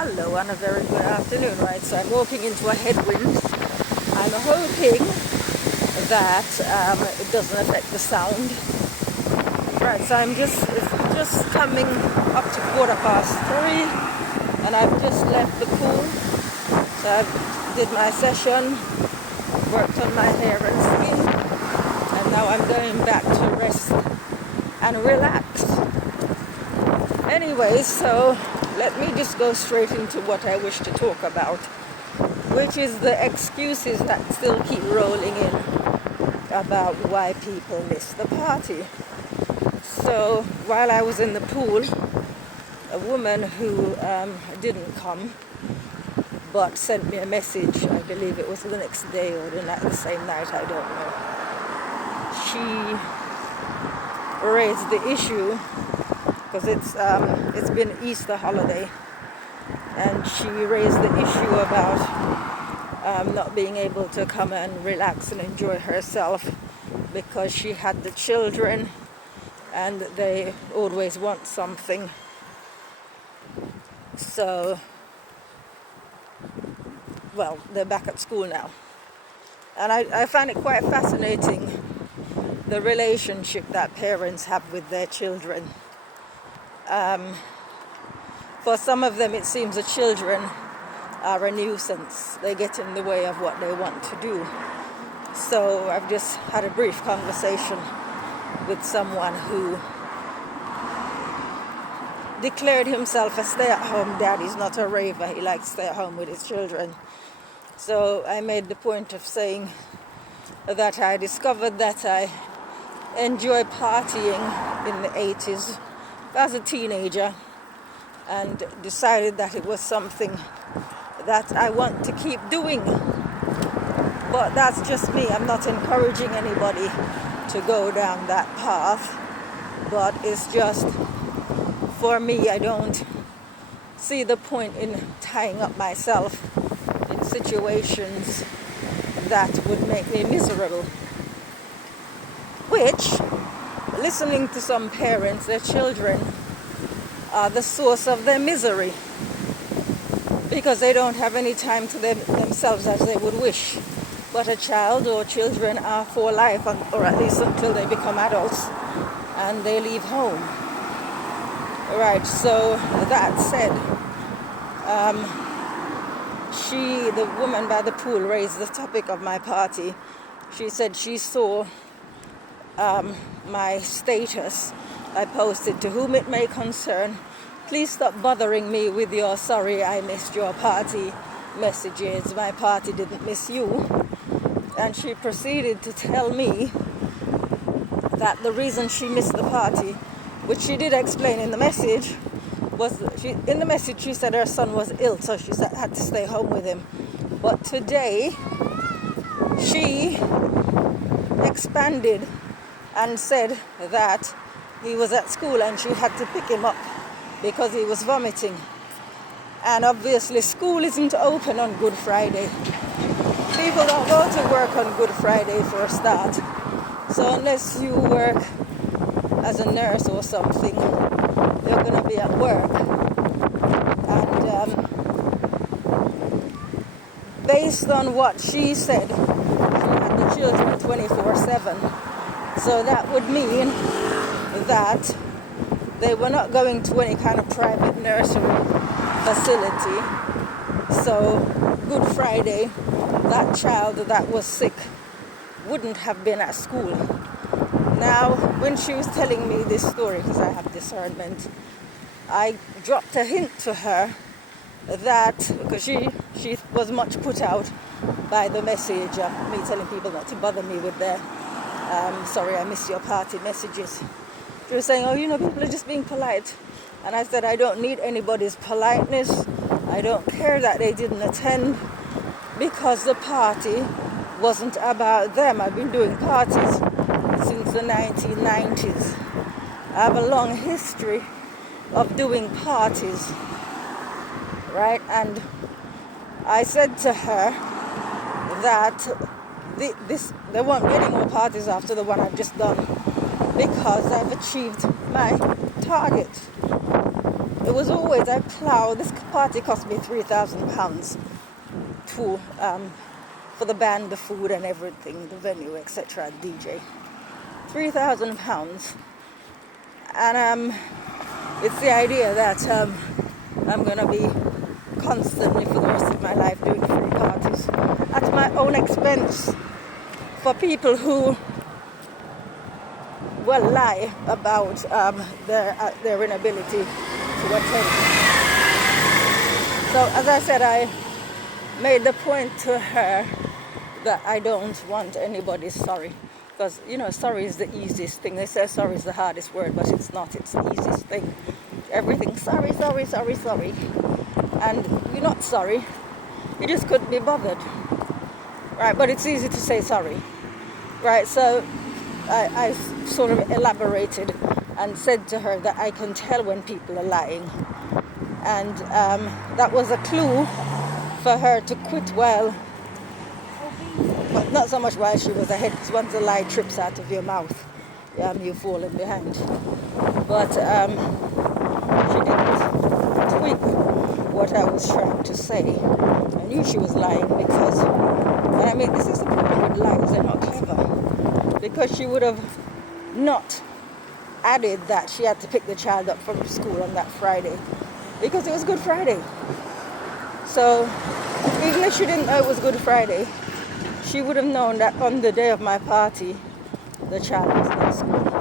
Hello and a very good afternoon. Right, so I'm walking into a headwind. I'm hoping that it doesn't affect the sound. Right, so it's just coming up to 3:15, and I've just left the pool. So I did my session, worked on my hair and skin, and now I'm going back to rest and relax. Anyway, so let me just go straight into what I wish to talk about, which is the excuses that still keep rolling in about why people miss the party. So while I was in the pool, a woman who didn't come but sent me a message, I believe it was the next day or the same night, I don't know. She raised the issue because it's been Easter holiday, and she raised the issue about not being able to come and relax and enjoy herself because she had the children and they always want something. So, well, they're back at school now. And I find it quite fascinating, the relationship that parents have with their children. For some of them, it seems the children are a nuisance. They get in the way of what they want to do. So I've just had a brief conversation with someone who declared himself a stay-at-home dad. He's not a raver. He likes to stay at home with his children. So I made the point of saying that I discovered that I enjoy partying in the 80s as a teenager, and decided that it was something that I want to keep doing. But that's just me. I'm not encouraging anybody to go down that path. But it's just, for me, I don't see the point in tying up myself in situations that would make me miserable. Which, listening to some parents, their children are the source of their misery because they don't have any time to themselves as they would wish. But a child or children are for life, or at least until they become adults and they leave home. Right, so that said, the woman by the pool raised the topic of my party. She said she saw my status. I posted, "To whom it may concern, please stop bothering me with your sorry I missed your party messages. My party didn't miss you." And she proceeded to tell me that the reason she missed the party, which she did explain in the message, she said her son was ill, so she had to stay home with him. But today, she expanded and said that he was at school and she had to pick him up because he was vomiting. And obviously school isn't open on Good Friday. People don't go to work on Good Friday for a start. So unless you work as a nurse or something, you're going to be at work. And based on what she said, she had the children 24/7. So that would mean that they were not going to any kind of private nursery facility. So Good Friday, that child that was sick wouldn't have been at school. Now, when she was telling me this story, because I have discernment, I dropped a hint to her that, because she was much put out by the message of me telling people not to bother me with their sorry I miss your party messages. She was saying, people are just being polite. And I said, I don't need anybody's politeness. I don't care that they didn't attend, because the party wasn't about them. I've been doing parties since the 1990s. I have a long history of doing parties, right? And I said to her that there won't be any more parties after the one I've just done, because I've achieved my target. it was always I plough. This party cost me £3,000 to for the band, the food, and everything, the venue, etc. DJ, £3,000, and it's the idea that I'm gonna be constantly for the rest of my life doing free parties at my own expense for people who will lie about their inability to attend. So as I said, I made the point to her that I don't want anybody's sorry, because sorry is the easiest thing. They say sorry is the hardest word, but it's not. It's the easiest thing. Everything sorry, and you're not sorry. You just couldn't be bothered, right? But it's easy to say sorry, right? So I sort of elaborated and said to her that I can tell when people are lying, and that was a clue for her to quit while, but not so much while she was ahead, because once a lie trips out of your mouth, you're falling behind. But she didn't tweak what I was trying to say. I knew she was lying because, and I mean, this is the problem with lies, they're not clever. Because she would have not added that she had to pick the child up from school on that Friday, because it was Good Friday. So even if she didn't know it was Good Friday, she would have known that on the day of my party, the child was in school.